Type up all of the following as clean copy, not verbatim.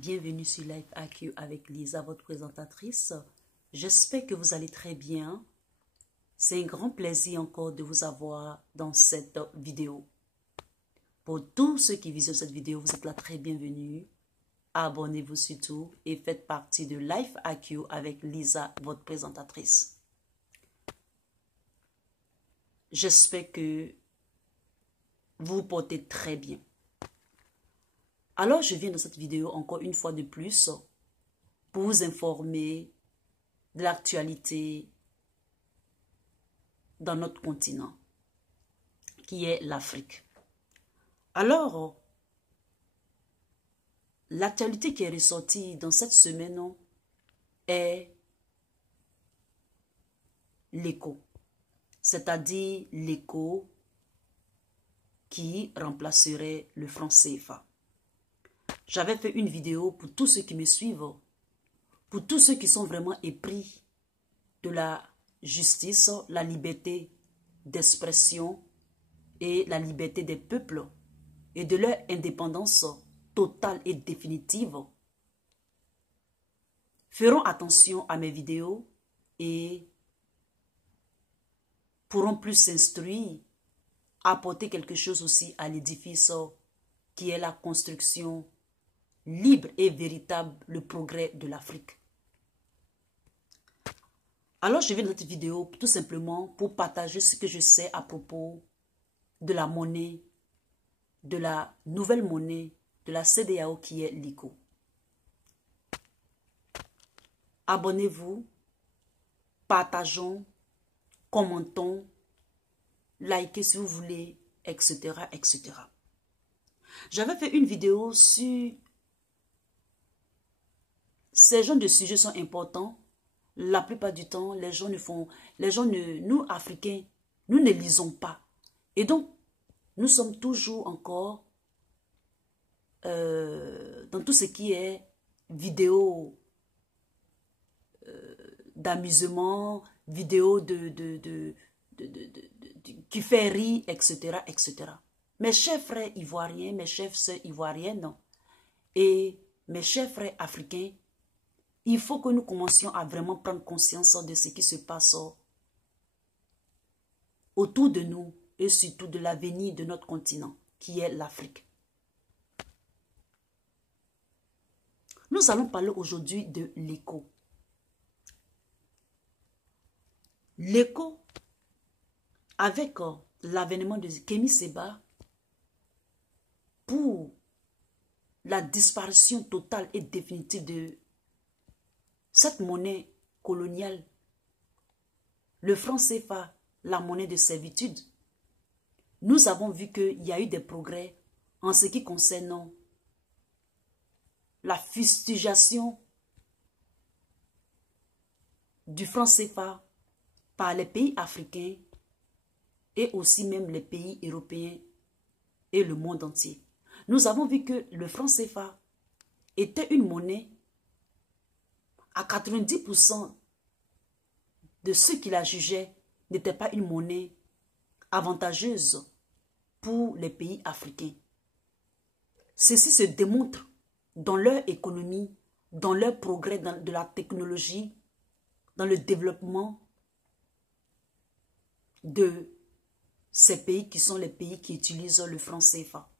Bienvenue sur Life AQ avec Lisa, votre présentatrice. J'espère que vous allez très bien. C'est un grand plaisir encore de vous avoir dans cette vidéo. Pour tous ceux qui visionnent cette vidéo, vous êtes là très bienvenue. Abonnez-vous surtout et faites partie de Life AQ avec Lisa, votre présentatrice. J'espère que vous vous portez très bien. Alors, je viens dans cette vidéo encore une fois de plus pour vous informer de l'actualité dans notre continent, qui est l'Afrique. Alors, l'actualité qui est ressortie dans cette semaine est l'écho, c'est-à-dire l'écho qui remplacerait le franc CFA. J'avais fait une vidéo pour tous ceux qui me suivent, pour tous ceux qui sont vraiment épris de la justice, la liberté d'expression et la liberté des peuples et de leur indépendance totale et définitive. Feront attention à mes vidéos et pourront plus s'instruire, apporter quelque chose aussi à l'édifice qui est la construction libre et véritable, le progrès de l'Afrique. Alors, je viens dans cette vidéo tout simplement pour partager ce que je sais à propos de la monnaie, de la nouvelle monnaie de la CEDEAO qui est l'ICO. Abonnez-vous, partageons, commentons, likez si vous voulez, etc., etc. J'avais fait une vidéo sur ces genres de sujets sont importants. La plupart du temps, nous, Africains, nous ne lisons pas. Et donc, nous sommes toujours encore dans tout ce qui est vidéo d'amusement, vidéo qui fait rire, etc., etc. Mes chers frères ivoiriens, mes chères sœurs ivoiriennes et mes chers frères africains, il faut que nous commencions à vraiment prendre conscience de ce qui se passe autour de nous et surtout de l'avenir de notre continent, qui est l'Afrique. Nous allons parler aujourd'hui de l'écho. L'écho, avec l'avènement de Kémy Séba, pour la disparition totale et définitive de cette monnaie coloniale, le franc CFA, la monnaie de servitude, nous avons vu qu'il y a eu des progrès en ce qui concerne la fustigation du franc CFA par les pays africains et aussi même les pays européens et le monde entier. Nous avons vu que le franc CFA était une monnaie à 90% de ceux qui la jugeaient n'était pas une monnaie avantageuse pour les pays africains. Ceci se démontre dans leur économie, dans leur progrès de la technologie, dans le développement de ces pays qui sont les pays qui utilisent le franc CFA.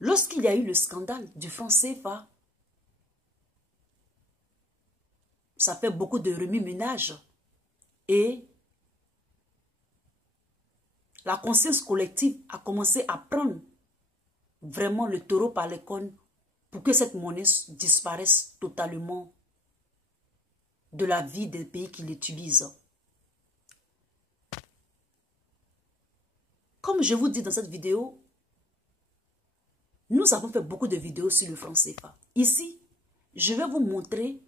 Lorsqu'il y a eu le scandale du franc CFA, ça fait beaucoup de remue-ménage et la conscience collective a commencé à prendre vraiment le taureau par les cornes pour que cette monnaie disparaisse totalement de la vie des pays qui l'utilisent. Comme je vous dis dans cette vidéo, nous avons fait beaucoup de vidéos sur le franc CFA. Ici, je vais vous montrer,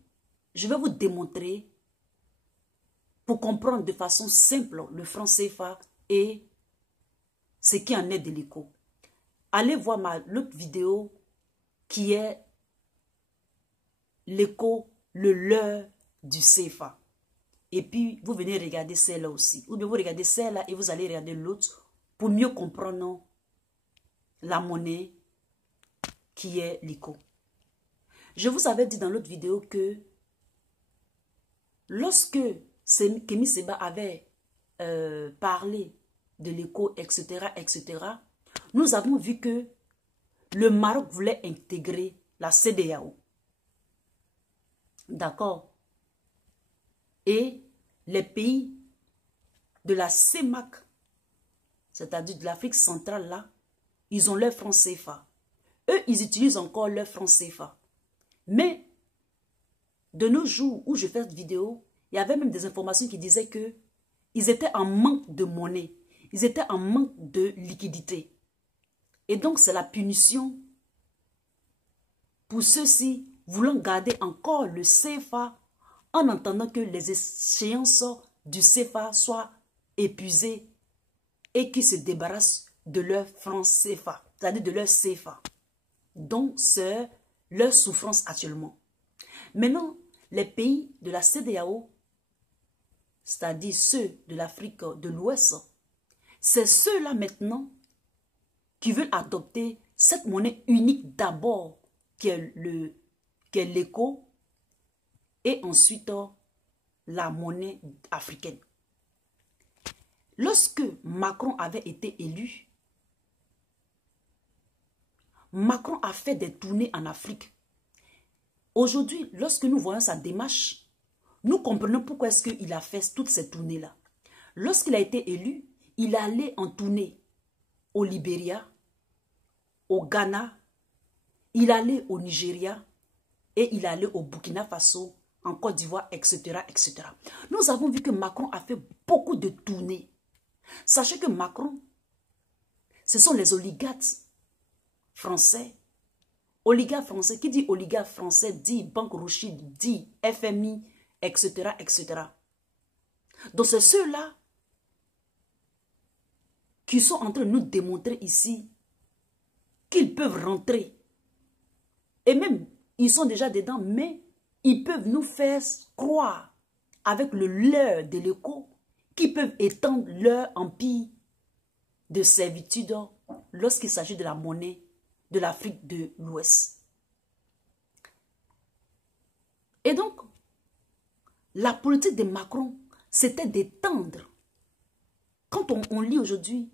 je vais vous démontrer pour comprendre de façon simple le franc CFA et ce qui en est de l'écho. Allez voir l'autre vidéo qui est l'écho, le leurre du CFA. Et puis, vous venez regarder celle-là aussi. Ou bien vous regardez celle-là et vous allez regarder l'autre pour mieux comprendre la monnaie qui qui est l'ECO. Je vous avais dit dans l'autre vidéo que lorsque Kémy Séba avait parlé de l'ECO, etc., etc., nous avons vu que le Maroc voulait intégrer la CEDEAO. D'accord? Et les pays de la CEMAC, c'est-à-dire de l'Afrique centrale, là, ils ont leur franc CFA. Eux, ils utilisent encore leur franc CFA. Mais, de nos jours où je fais cette vidéo, il y avait même des informations qui disaient que ils étaient en manque de monnaie. Ils étaient en manque de liquidité. Et donc, c'est la punition pour ceux-ci voulant garder encore le CFA en attendant que les échéances du CFA soient épuisées et qu'ils se débarrassent de leur franc CFA, c'est-à-dire de leur CFA. Donc, c'est leur souffrance actuellement. Maintenant, les pays de la CEDEAO, c'est-à-dire ceux de l'Afrique de l'Ouest, c'est ceux-là maintenant qui veulent adopter cette monnaie unique d'abord, qui est l'ECO, et ensuite la monnaie africaine. Lorsque Macron avait été élu, Macron a fait des tournées en Afrique. Aujourd'hui, lorsque nous voyons sa démarche, nous comprenons pourquoi est-ce qu'il a fait toutes ces tournées-là. Lorsqu'il a été élu, il allait en tournée au Libéria, au Ghana, il allait au Nigeria et il allait au Burkina Faso, en Côte d'Ivoire, etc., etc. Nous avons vu que Macron a fait beaucoup de tournées. Sachez que Macron, ce sont les oligarques français. Oligarques français, qui dit oligarque français, dit Banque Rothschild, dit FMI, etc., etc. Donc c'est ceux-là qui sont en train de nous démontrer ici qu'ils peuvent rentrer. Et même, ils sont déjà dedans, mais ils peuvent nous faire croire, avec le leurre de l'ECO, qu'ils peuvent étendre leur empire de servitude lorsqu'il s'agit de la monnaie de l'Afrique de l'Ouest. Et donc, la politique de Macron, c'était d'étendre. Quand on lit aujourd'hui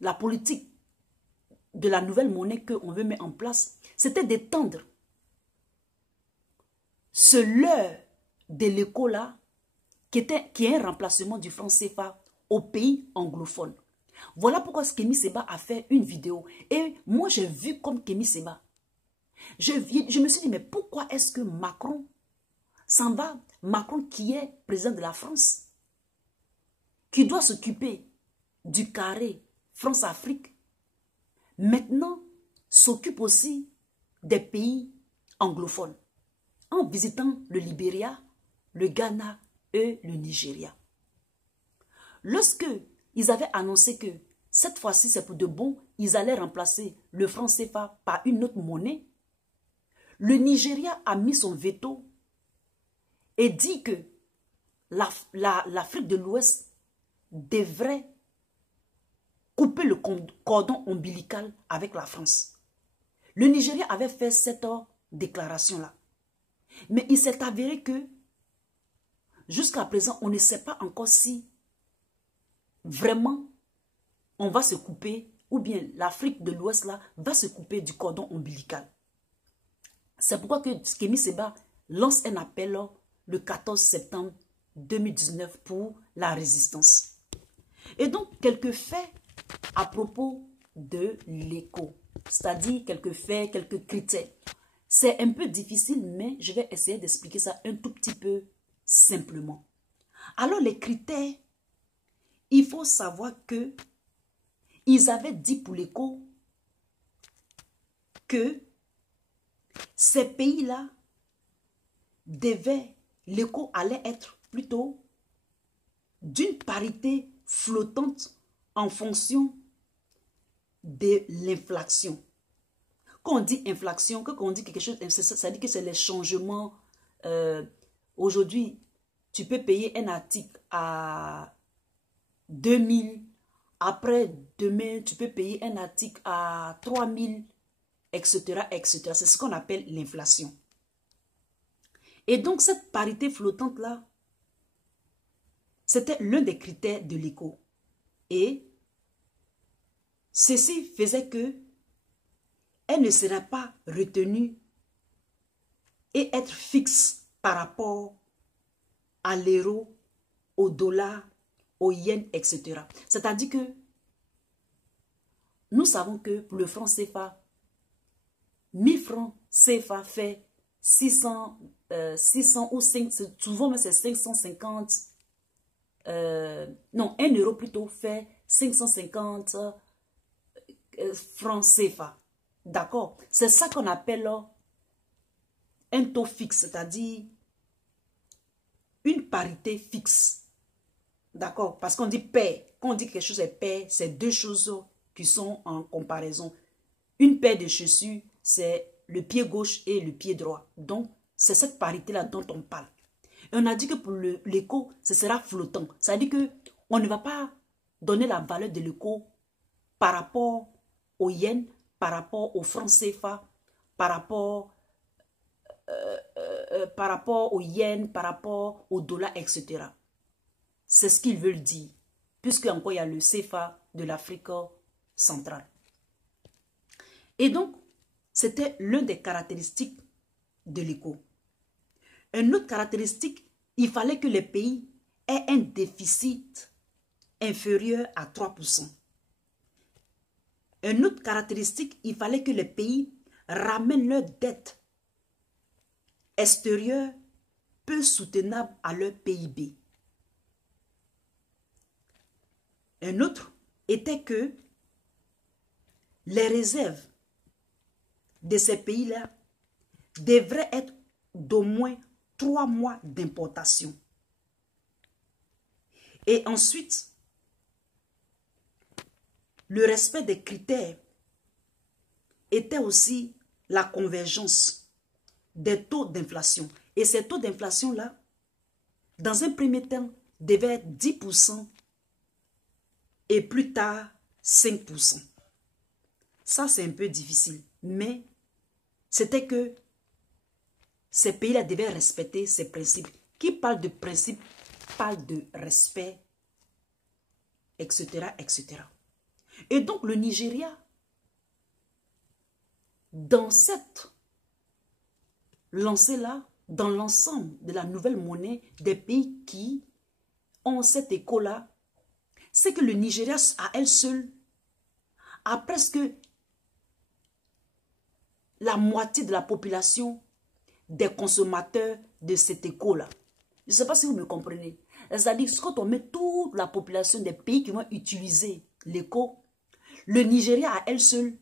la politique de la nouvelle monnaie qu'on veut mettre en place, c'était d'étendre ce leurre de l'ECO là, qui est un remplacement du franc CFA aux pays anglophones. Voilà pourquoi Kémy Séba a fait une vidéo. Et moi, j'ai vu comme Kémy Séba. Je me suis dit, mais pourquoi est-ce que Macron s'en va? Macron qui est président de la France, qui doit s'occuper du carré France-Afrique, maintenant s'occupe aussi des pays anglophones, en visitant le Libéria, le Ghana et le Nigeria. Lorsque ils avaient annoncé que cette fois-ci c'est pour de bon, ils allaient remplacer le franc CFA par une autre monnaie, le Nigeria a mis son veto et dit que l'Afrique de l'Ouest devrait couper le cordon ombilical avec la France. Le Nigeria avait fait cette déclaration-là. Mais il s'est avéré que jusqu'à présent, on ne sait pas encore si vraiment on va se couper, ou bien l'Afrique de l'Ouest là va se couper du cordon ombilical. C'est pourquoi que Kémy Séba lance un appel le 14 septembre 2019 pour la résistance. Et donc, quelques faits à propos de l'ECO, c'est-à-dire quelques faits, quelques critères. C'est un peu difficile, mais je vais essayer d'expliquer ça un tout petit peu simplement. Alors, les critères, il faut savoir que ils avaient dit pour l'ECO que ces pays-là l'ECO allait être plutôt d'une parité flottante en fonction de l'inflation. Quand on dit inflation, quand on dit quelque chose, ça dit que c'est les changements. Aujourd'hui, tu peux payer un article à 2000. Après, demain, tu peux payer un article à 3000. etc., etc. C'est ce qu'on appelle l'inflation. Et donc, cette parité flottante-là, c'était l'un des critères de l'écho. Et ceci faisait que elle ne serait pas retenue et être fixe par rapport à l'euro, au dollar, au yen, etc. C'est-à-dire que nous savons que pour le franc CFA, 1000 francs CFA fait 600 ou 5, souvent c'est 550, non, 1 euro plutôt fait 550 francs CFA. D'accord? C'est ça qu'on appelle un taux fixe, c'est-à-dire une parité fixe. D'accord? Parce qu'on dit paire. Quand on dit que quelque chose est paire, c'est deux choses qui sont en comparaison. Une paire de chaussures, c'est le pied gauche et le pied droit. Donc, c'est cette parité-là dont on parle. Et on a dit que pour l'écho, ce sera flottant. Ça veut dire qu'on ne va pas donner la valeur de l'écho par rapport au yen, par rapport au franc CFA, par rapport au yen, par rapport au dollar, etc. C'est ce qu'ils veulent dire. Puisque encore il y a le CFA de l'Afrique centrale. Et donc, c'était l'une des caractéristiques de l'écho. Une autre caractéristique, il fallait que les pays aient un déficit inférieur à 3%. Une autre caractéristique, il fallait que les pays ramènent leur dette extérieure peu soutenable à leur PIB. Un autre était que les réserves de ces pays-là devraient être d'au moins 3 mois d'importation. Et ensuite, le respect des critères était aussi la convergence des taux d'inflation. Et ces taux d'inflation-là, dans un premier temps, devaient être 10% et plus tard 5%. Ça, c'est un peu difficile, mais c'était que ces pays-là devaient respecter ces principes. Qui parle de principes, parle de respect, etc., etc. Et donc, le Nigeria, dans cette lancée-là, dans l'ensemble de la nouvelle monnaie des pays qui ont cet écho-là, c'est que le Nigeria, à elle seule, a presque la moitié de la population des consommateurs de cet écho-là. Je ne sais pas si vous me comprenez. C'est-à-dire que quand on met toute la population des pays qui vont utiliser l'écho, le Nigeria à elle seule,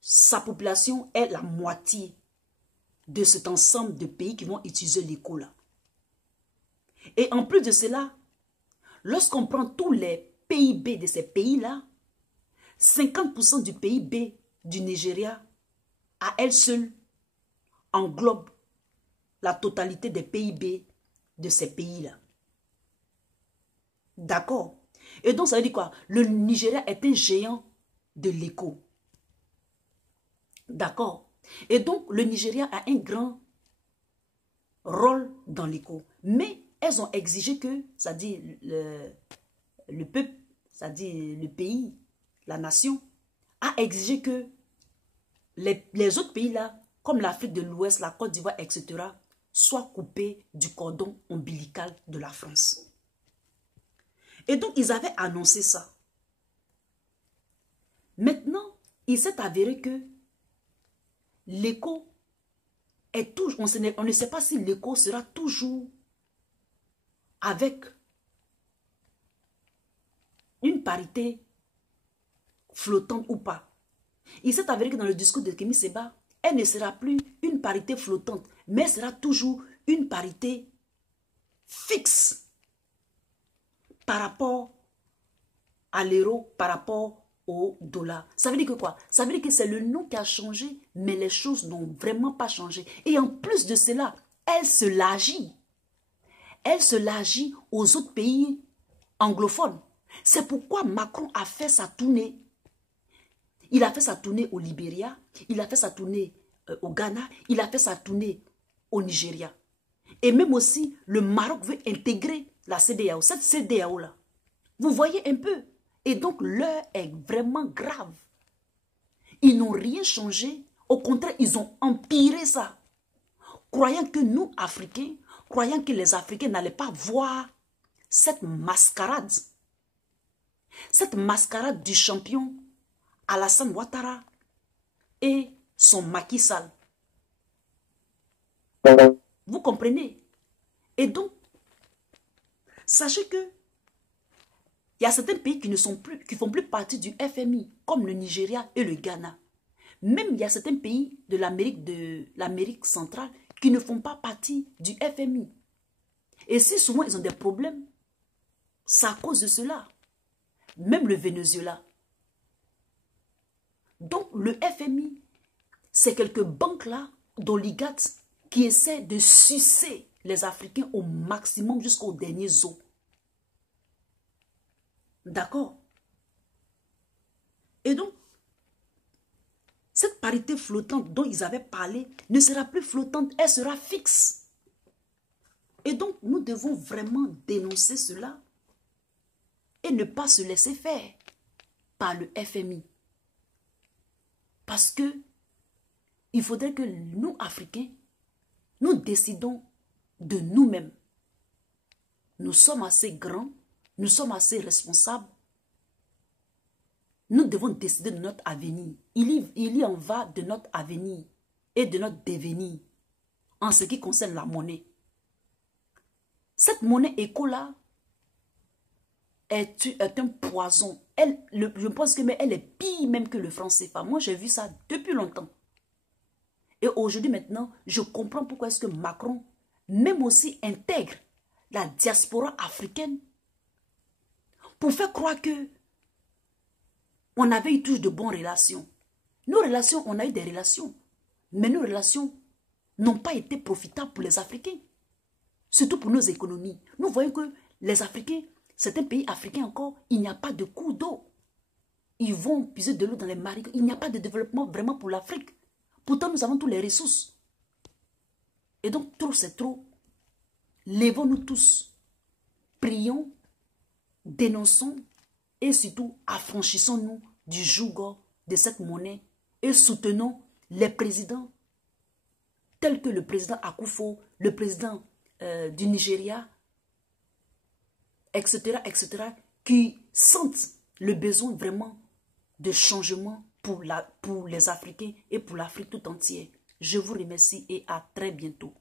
sa population est la moitié de cet ensemble de pays qui vont utiliser l'écho-là. Et en plus de cela, lorsqu'on prend tous les PIB de ces pays-là, 50% du PIB du Nigeria à elle seule englobe la totalité des PIB de ces pays-là. D'accord? Et donc, ça veut dire quoi? Le Nigeria est un géant de l'écho. D'accord? Et donc, le Nigeria a un grand rôle dans l'écho. Mais elles ont exigé que, c'est-à-dire le peuple, c'est-à-dire le pays, la nation, a exigé que les autres pays-là, comme l'Afrique de l'Ouest, la Côte d'Ivoire, etc., soient coupés du cordon ombilical de la France. Et donc, ils avaient annoncé ça. Maintenant, il s'est avéré que l'écho est toujours... On ne sait pas si l'écho sera toujours avec une parité flottante ou pas. Il s'est avéré que dans le discours de Kémi Séba, elle ne sera plus une parité flottante, mais sera toujours une parité fixe par rapport à l'euro, par rapport au dollar. Ça veut dire que quoi? Ça veut dire que c'est le nom qui a changé, mais les choses n'ont vraiment pas changé. Et en plus de cela, elle se l'agit. Elle se l'agit aux autres pays anglophones. C'est pourquoi Macron a fait sa tournée. Il a fait sa tournée au Libéria, il a fait sa tournée au Ghana, il a fait sa tournée au Nigeria. Et même aussi, le Maroc veut intégrer la CEDEAO, cette CEDEAO-là. Vous voyez un peu. Et donc, l'heure est vraiment grave. Ils n'ont rien changé. Au contraire, ils ont empiré ça. Croyant que nous, Africains, croyant que les Africains n'allaient pas voir cette mascarade du champion Alassane Ouattara et son Macky Sall. Vous comprenez? Et donc, sachez que il y a certains pays qui ne font plus partie du FMI, comme le Nigeria et le Ghana. Même il y a certains pays de l'Amérique centrale qui ne font pas partie du FMI. Et si souvent ils ont des problèmes, c'est à cause de cela. Même le Venezuela. Donc le FMI, c'est quelques banques-là, d'oligarques, qui essaient de sucer les Africains au maximum jusqu'au dernier os. D'accord? Et donc, cette parité flottante dont ils avaient parlé ne sera plus flottante, elle sera fixe. Et donc, nous devons vraiment dénoncer cela et ne pas se laisser faire par le FMI. Parce que il faudrait que nous, Africains, nous décidons de nous-mêmes. Nous sommes assez grands, nous sommes assez responsables. Nous devons décider de notre avenir. Il y en va de notre avenir et de notre devenir en ce qui concerne la monnaie. Cette monnaie éco-là est un poison. Je pense qu'elle est pire même que le franc CFA. Moi, j'ai vu ça depuis longtemps. Et aujourd'hui, maintenant, je comprends pourquoi est-ce que Macron, même aussi, intègre la diaspora africaine pour faire croire que on avait eu toujours de bonnes relations. Nos relations, on a eu des relations. Mais nos relations n'ont pas été profitables pour les Africains. Surtout pour nos économies. Nous voyons que les Africains, certains pays africains encore, il n'y a pas de cours d'eau. Ils vont puiser de l'eau dans les marais. Il n'y a pas de développement vraiment pour l'Afrique. Pourtant, nous avons toutes les ressources. Et donc, trop c'est trop. Lèvons-nous tous. Prions, dénonçons et surtout affranchissons-nous du joug de cette monnaie et soutenons les présidents tels que le président Akufo, le président du Nigeria, etc., qui sentent le besoin vraiment de changement pour les Africains et pour l'Afrique tout entière. Je vous remercie et à très bientôt.